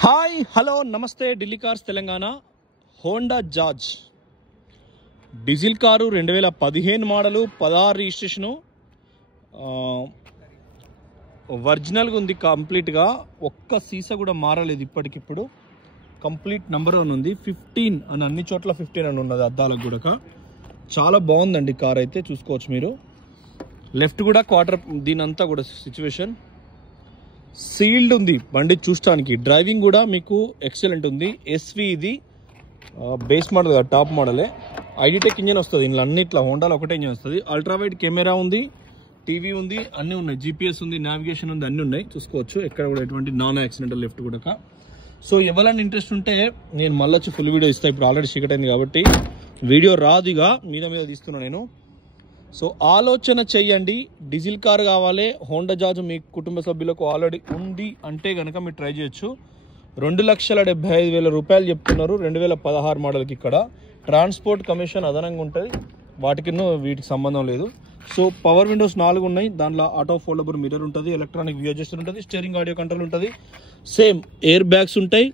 Hi hello నమస్తే Delhi cars Telangana Honda jazz diesel car 2015 model 16 registration ఒరిజినల్గా ఉంది. కంప్లీట్గా ఒక్క సీసా కూడా మారలేదు ఇప్పటికిప్పుడు. కంప్లీట్ నెంబర్ 1 ఉంది. 15 అని అన్ని చోట్ల 15 అని ఉన్నది అద్దాలకు కూడా. చాలా బాగుందండి కార్ అయితే చూసుకోవచ్చు మీరు. లెఫ్ట్ కూడా క్వార్టర్ దీనంతా కూడా సిచ్యువేషన్ సీల్డ్ ఉంది. బండి చూడటానికి డ్రైవింగ్ కూడా మీకు ఎక్సలెంట్ ఉంది. ఎస్వి ఇది బేస్ మోడల్ కదా, టాప్ మోడలే. ఐడిటెక్ ఇంజన్ వస్తుంది ఇందులో అన్నిట్లా. హోండాలో ఒకటే ఇంజన్ వస్తుంది. అల్ట్రా వైడ్ కెమెరా ఉంది, టీవీ ఉంది, అన్నీ ఉన్నాయి. జీపీఎస్ ఉంది, నావిగేషన్ ఉంది, అన్నీ ఉన్నాయి చూసుకోవచ్చు. ఎక్కడ కూడా ఎటువంటి నాన్ యాక్సిడెంటల్ లెఫ్ట్ కూడా. సో ఎవరైనా ఇంట్రెస్ట్ ఉంటే నేను మళ్ళీ వచ్చి ఫుల్ వీడియో ఇస్తాను. ఇప్పుడు ఆల్రెడీ చీకట్ అయింది కాబట్టి వీడియో రాదుగా, మీద తీస్తున్నా నేను. సో ఆలోచన చెయ్యండి. డీజిల్ కార్ కావాలి, హోండా జాజ్ మీ కుటుంబ సభ్యులకు ఆల్రెడీ ఉంది అంటే కనుక మీరు ట్రై చేయొచ్చు. 2,75,000 రూపాయలు చెప్తున్నారు 2016 మోడల్కి. ఇక్కడ ట్రాన్స్పోర్ట్ కమిషన్ అదనంగా ఉంటుంది, వీటికి సంబంధం లేదు. సో పవర్ విండోస్ 4 ఉన్నాయి. దాంట్లో ఆటో ఫోల్డబుల్ మిర్రర్ ఉంటుంది, ఎలక్ట్రానిక్ వ్యూ అడ్జస్టర్ ఉంటుంది, స్టీరింగ్ ఆడియో కంట్రోల్ ఉంటుంది, సేమ్ ఎయిర్ బ్యాగ్స్ ఉంటాయి.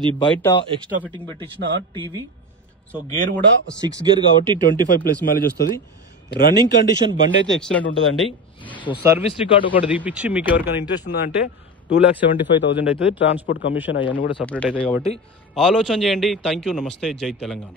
ఇది బయట ఎక్స్ట్రా ఫిట్టింగ్ పెట్టించిన టీవీ. సో గేర్ కూడా 6 గేర్ కాబట్టి 25+ మైలేజ్ వస్తుంది. రన్నింగ్ కండిషన్ బండి అయితే ఎక్సలెంట్ ఉంటుందండి. సో సర్వీస్ రికార్డ్ ఒకటి తీపిచ్చి మీకు ఎవరికైనా ఇంట్రెస్ట్ ఉన్నదంటే 2,75,000 అవుతుంది. ట్రాన్స్పోర్ట్ కమిషన్ అవన్నీ కూడా సపరేట్ అవుతాయి కాబట్టి ఆలోచన చేయండి. థ్యాంక్ యూ, నమస్తే, జై తెలంగాణ.